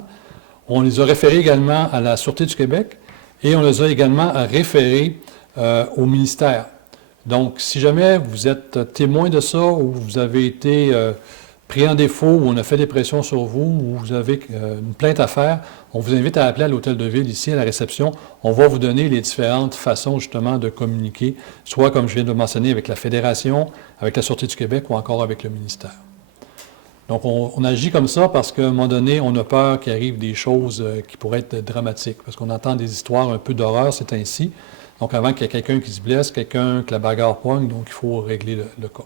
On les a référés également à la Sûreté du Québec et on les a également référés au ministère. Donc, si jamais vous êtes témoin de ça ou vous avez été pris en défaut ou on a fait des pressions sur vous ou vous avez une plainte à faire, on vous invite à appeler à l'hôtel de ville ici, à la réception. On va vous donner les différentes façons justement de communiquer, soit comme je viens de le mentionner avec la Fédération, avec la Sûreté du Québec ou encore avec le ministère. Donc, on agit comme ça parce qu'à un moment donné, on a peur qu'il arrive des choses qui pourraient être dramatiques, parce qu'on entend des histoires un peu d'horreur, c'est ainsi. Donc, avant qu'il y ait quelqu'un qui se blesse, quelqu'un que la bagarre poigne, donc il faut régler le cas.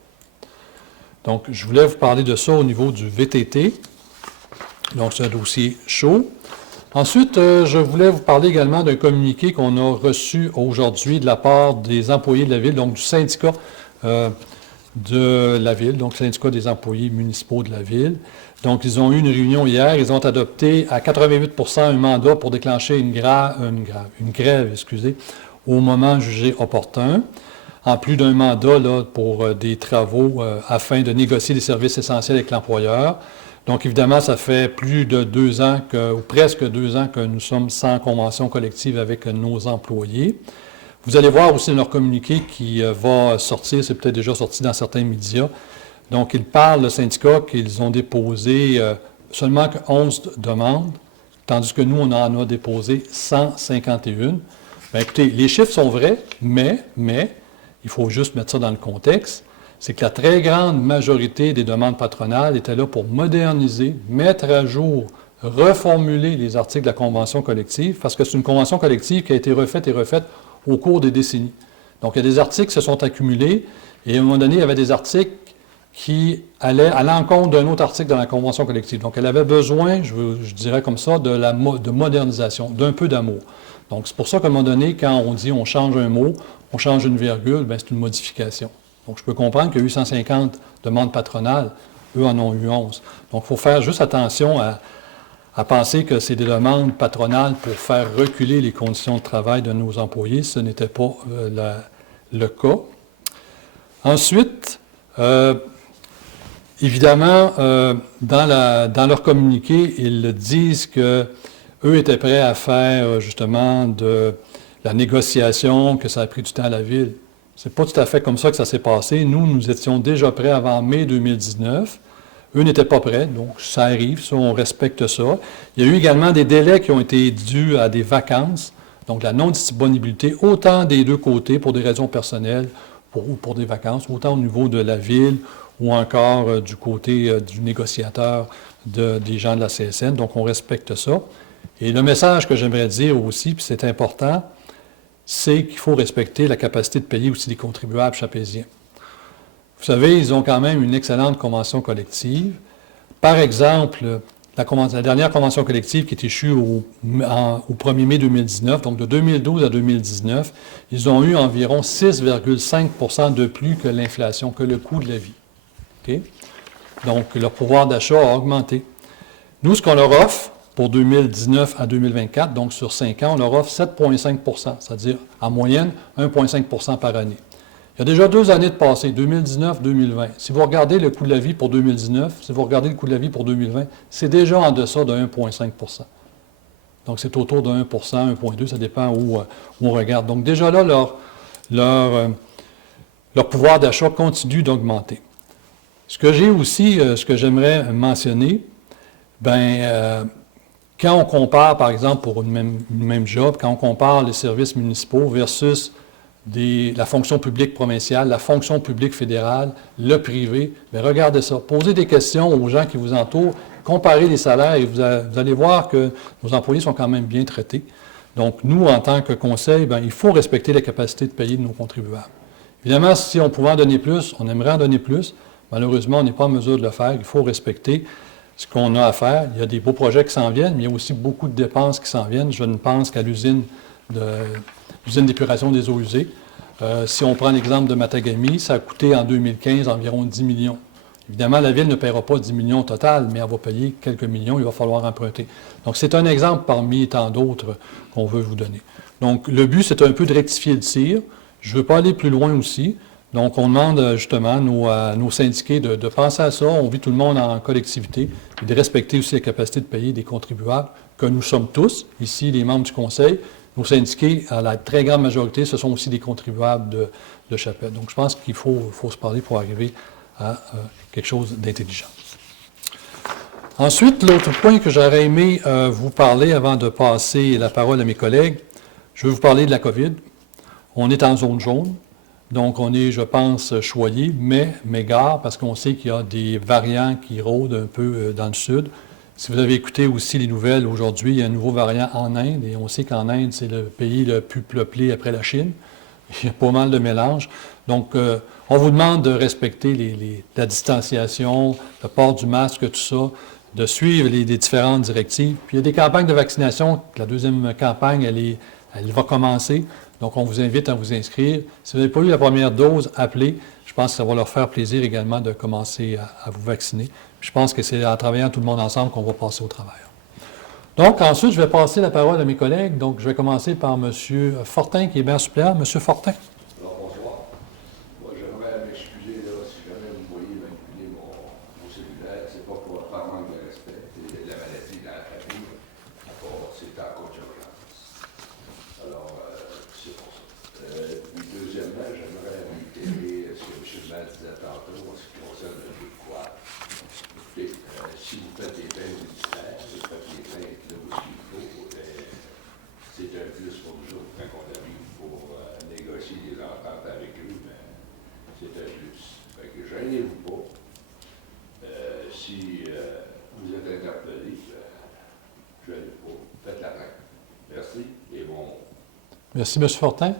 Donc, je voulais vous parler de ça au niveau du VTT. Donc, c'est un dossier chaud. Ensuite, je voulais vous parler également d'un communiqué qu'on a reçu aujourd'hui de la part des employés de la Ville, donc du syndicat de la Ville, donc le syndicat des employés municipaux de la Ville. Donc, ils ont eu une réunion hier, ils ont adopté à 88% un mandat pour déclencher une grève, au moment jugé opportun, en plus d'un mandat là, pour des travaux afin de négocier des services essentiels avec l'employeur. Donc, évidemment, ça fait plus de 2 ans, ou presque 2 ans que nous sommes sans convention collective avec nos employés. Vous allez voir aussi dans leur communiqué qui va sortir, c'est peut-être déjà sorti dans certains médias. Donc, ils parlent, le syndicat, qu'ils ont déposé seulement 11 demandes, tandis que nous, on en a déposé 151. Bien, écoutez, les chiffres sont vrais, mais, il faut juste mettre ça dans le contexte, c'est que la très grande majorité des demandes patronales étaient là pour moderniser, mettre à jour, reformuler les articles de la convention collective, parce que c'est une convention collective qui a été refaite et refaite au cours des décennies. Donc, il y a des articles qui se sont accumulés, et à un moment donné, il y avait des articles qui allaient à l'encontre d'un autre article dans la convention collective. Donc, elle avait besoin, je dirais comme ça, de modernisation, d'un peu d'amour. Donc, c'est pour ça qu'à un moment donné, quand on dit on change un mot, on change une virgule, bien, c'est une modification. Donc, je peux comprendre qu'il y a eu 150 demandes patronales, eux en ont eu 11. Donc, il faut faire juste attention à penser que c'est des demandes patronales pour faire reculer les conditions de travail de nos employés. Ce n'était pas le cas. Ensuite, évidemment, dans leur communiqué, ils disent qu'eux étaient prêts à faire justement de la négociation, que ça a pris du temps à la Ville. C'est pas tout à fait comme ça que ça s'est passé. Nous étions déjà prêts avant mai 2019. Eux n'étaient pas prêts, donc ça arrive, ça, on respecte ça. Il y a eu également des délais qui ont été dus à des vacances, donc la non-disponibilité, autant des deux côtés, pour des raisons personnelles ou pour des vacances, autant au niveau de la Ville ou encore du côté du négociateur des gens de la CSN. Donc, on respecte ça. Et le message que j'aimerais dire aussi, puis c'est important, c'est qu'il faut respecter la capacité de payer aussi des contribuables chapéziens. Vous savez, ils ont quand même une excellente convention collective. Par exemple, la dernière convention collective qui est échue au 1er mai 2019, donc de 2012 à 2019, ils ont eu environ 6,5 de plus que l'inflation, que le coût de la vie. Okay? Donc, leur pouvoir d'achat a augmenté. Nous, ce qu'on leur offre pour 2019 à 2024, donc sur 5 ans, on leur offre 7,5 c'est-à-dire en moyenne 1,5 par année. Il y a déjà 2 années de passé, 2019-2020. Si vous regardez le coût de la vie pour 2019, si vous regardez le coût de la vie pour 2020, c'est déjà en deçà de 1,5 Donc, c'est autour de 1 1,2 ça dépend où on regarde. Donc, déjà là, leur pouvoir d'achat continue d'augmenter. Ce que j'ai aussi, ce que j'aimerais mentionner, quand on compare, par exemple, pour une même job, quand on compare les services municipaux versus la fonction publique provinciale, la fonction publique fédérale, le privé, bien, regardez ça. Posez des questions aux gens qui vous entourent, comparez les salaires et vous allez voir que nos employés sont quand même bien traités. Donc, nous, en tant que conseil, bien, il faut respecter la capacité de payer de nos contribuables. Évidemment, si on pouvait en donner plus, on aimerait en donner plus. Malheureusement, on n'est pas en mesure de le faire. Il faut respecter ce qu'on a à faire. Il y a des beaux projets qui s'en viennent, mais il y a aussi beaucoup de dépenses qui s'en viennent. Je ne pense qu'à l'usine d'épuration des eaux usées. Si on prend l'exemple de Matagami, ça a coûté en 2015 environ 10 millions. Évidemment, la Ville ne paiera pas 10 millions au total, mais elle va payer quelques millions, il va falloir emprunter. Donc, c'est un exemple parmi tant d'autres qu'on veut vous donner. Donc, le but, c'est un peu de rectifier le tir. Je ne veux pas aller plus loin aussi. Donc, on demande justement à nos syndiqués de penser à ça. On vit tout le monde en collectivité et de respecter aussi la capacité de payer des contribuables que nous sommes tous, ici, les membres du Conseil. Nos syndiqués, à la très grande majorité, ce sont aussi des contribuables de Chapelle. Donc, je pense qu'il faut se parler pour arriver à quelque chose d'intelligent. Ensuite, l'autre point que j'aurais aimé vous parler avant de passer la parole à mes collègues, je vais vous parler de la COVID. On est en zone jaune. Donc, on est, je pense, choyé, mais gare, parce qu'on sait qu'il y a des variants qui rôdent un peu dans le sud. Si vous avez écouté aussi les nouvelles aujourd'hui, il y a un nouveau variant en Inde, et on sait qu'en Inde, c'est le pays le plus peuplé après la Chine. Il y a pas mal de mélanges. Donc, on vous demande de respecter la distanciation, le port du masque, tout ça, de suivre les différentes directives. Puis, il y a des campagnes de vaccination. La deuxième campagne, elle va commencer. Donc, on vous invite à vous inscrire. Si vous n'avez pas eu la première dose, appelez. Je pense que ça va leur faire plaisir également de commencer à vous vacciner. Je pense que c'est en travaillant tout le monde ensemble qu'on va passer au travail. Donc, ensuite, je vais passer la parole à mes collègues. Donc, je vais commencer par M. Fortin, qui est maire suppléant. M. Fortin. Alors, bonsoir. Moi, j'aimerais m'excuser là, si jamais vous voyez manipuler mon cellulaire. C'est pas par manque de respect. C'est la maladie dans la famille. C'est en cas d'urgence. Alors, c'est pour ça. Puis, deuxièmement, j'aimerais réitérer ce que M. le maire disait tantôt en ce qui concerne le jeu de quoi. Écoutez, si vous faites des bains militaires, vous faites des bains là où il faut, c'est un plus pour nous autres quand on arrive pour négocier des ententes avec eux, mais c'est un plus. Fait que gênez-vous pas. Si vous êtes interpellé, gênez-vous pas. Faites la main. Merci et bon. Merci, M. Fortin. M.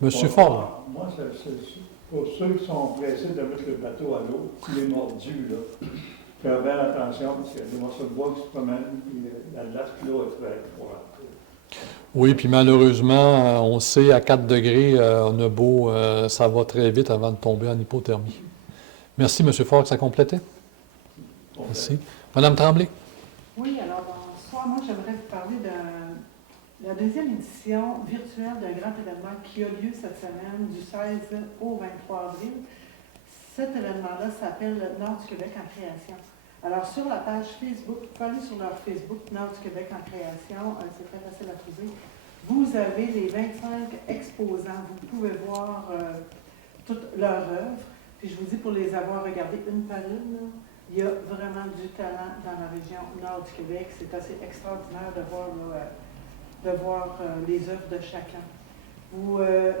Bon, Ford. Moi, c'est pour ceux qui sont pressés de mettre le bateau à l'eau, les mordus, là, faire bien attention parce qu'il y a des morceaux de bois qui se promènent, puis la glace, puis l'eau est très froide. Oui, puis malheureusement, on sait, à 4 degrés, on a beau, ça va très vite avant de tomber en hypothermie. Merci, M. Ford, ça complétait. Merci. Mme Tremblay. Oui, alors bonsoir. Moi, j'aimerais vous parler de la deuxième édition virtuelle d'un grand événement qui a lieu cette semaine du 16 au 23 avril. Cet événement-là s'appelle Nord du Québec en création. Alors, sur la page Facebook, vous pouvez aller sur leur Facebook, Nord du Québec en création, c'est très facile à trouver. Vous avez les 25 exposants, vous pouvez voir toute leur œuvre. Puis je vous dis, pour les avoir regardés une par une, là, il y a vraiment du talent dans la région Nord du Québec. C'est assez extraordinaire de voir, les œuvres de chacun.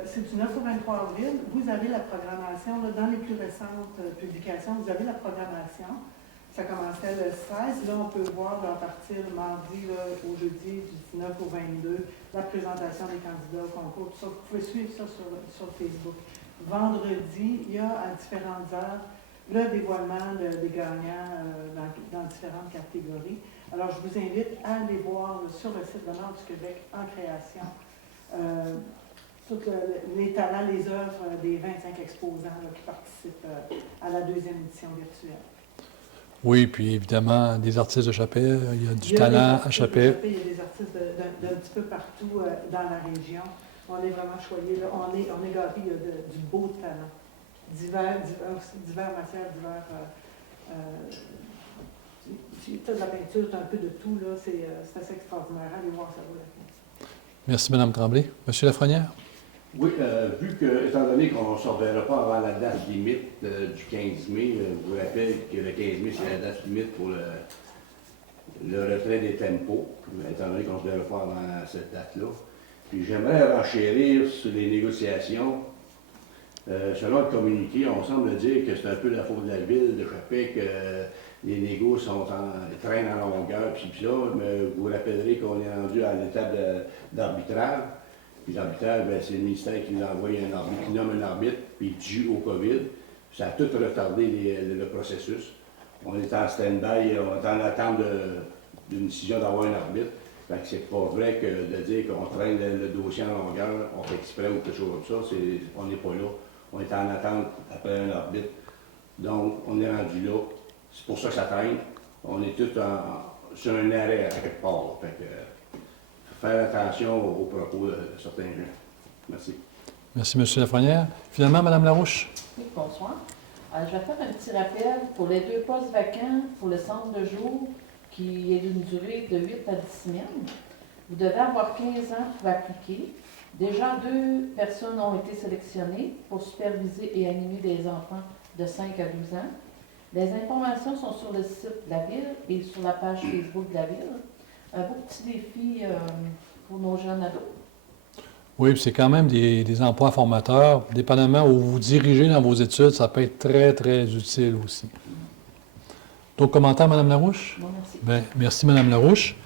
C'est du 9 au 23 avril. Vous avez la programmation, là, dans les plus récentes publications, vous avez la programmation. Ça commençait le 16. Là, on peut voir à partir du mardi au jeudi, du 19 au 22, la présentation des candidats au concours. Tout ça. Vous pouvez suivre ça sur Facebook. Vendredi, il y a à différentes heures le dévoilement des gagnants dans différentes catégories. Alors, je vous invite à aller voir sur le site de Nord du Québec en création tous les talents, les œuvres des 25 exposants qui participent à la deuxième édition virtuelle. Oui, puis évidemment, des artistes de Chapelle, il y a du talent à Chapelle. Il y a des artistes d'un petit peu partout dans la région. On est vraiment choyés. Là. On est gâtés, il y a du beau talent. Divers matières, toute la peinture, un peu de tout, là, c'est assez extraordinaire. Allez voir, ça vaut la peine. Merci, Mme Tremblay. M. Lafrenière? Oui, vu que, étant donné qu'on ne se reverra pas avant la date limite du 15 mai, je vous rappelle que le 15 mai, c'est la date limite pour le retrait des tempos, étant donné qu'on ne se verra pas avant cette date-là. Puis j'aimerais renchérir sur les négociations. Selon le communiqué, on semble dire que c'est un peu la faute de la ville de Chapelle, que les négos traînent en longueur, puis ça, mais vous vous rappellerez qu'on est rendu à l'étape d'arbitrage. Puis l'arbitrage, c'est le ministère qui nous envoie un arbitre, qui nomme un arbitre, puis dû au COVID. Ça a tout retardé le processus. On est en stand-by, on est en attente d'une décision d'avoir un arbitre. Fait que c'est pas vrai que de dire qu'on traîne le dossier en longueur, on fait exprès ou quelque chose comme ça, on n'est pas là. On est en attente après un arbitre. Donc, on est rendu là. C'est pour ça que ça traîne. On est tous sur un arrêt à quelque part. Fait que, faire attention aux propos de certains gens. Merci. Merci, M. Lafrenière. Finalement, Mme Larouche. Oui, bonsoir. Je vais faire un petit rappel pour les 2 postes vacants pour le centre de jour qui est d'une durée de 8 à 10 semaines. Vous devez avoir 15 ans pour appliquer. Déjà, 2 personnes ont été sélectionnées pour superviser et animer des enfants de 5 à 12 ans. Les informations sont sur le site de la Ville et sur la page Facebook de la Ville. Un beau petit défi pour nos jeunes ados. Oui, puis c'est quand même des emplois formateurs. Dépendamment où vous dirigez dans vos études, ça peut être très, très utile aussi. D'autres commentaires, Mme Larouche? Non, merci. Bien, merci, Mme Larouche.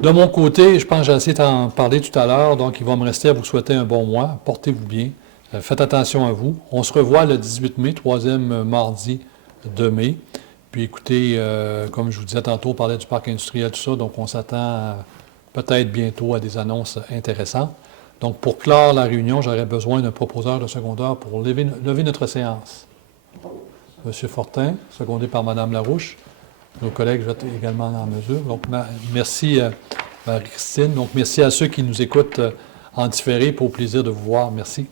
De mon côté, je pense que j'ai essayé d'en parler tout à l'heure, donc il va me rester à vous souhaiter un bon mois. Portez-vous bien. Faites attention à vous. On se revoit le 18 mai, troisième mardi de mai. Puis écoutez, comme je vous disais tantôt, on parlait du parc industriel, tout ça, donc on s'attend peut-être bientôt à des annonces intéressantes. Donc pour clore la réunion, j'aurais besoin d'un proposeur de secondaire pour lever notre séance. M. Fortin, secondé par Mme Larouche. Nos collègues vont être également en mesure. Donc merci Marie-Christine. Donc merci à ceux qui nous écoutent en différé pour le plaisir de vous voir. Merci.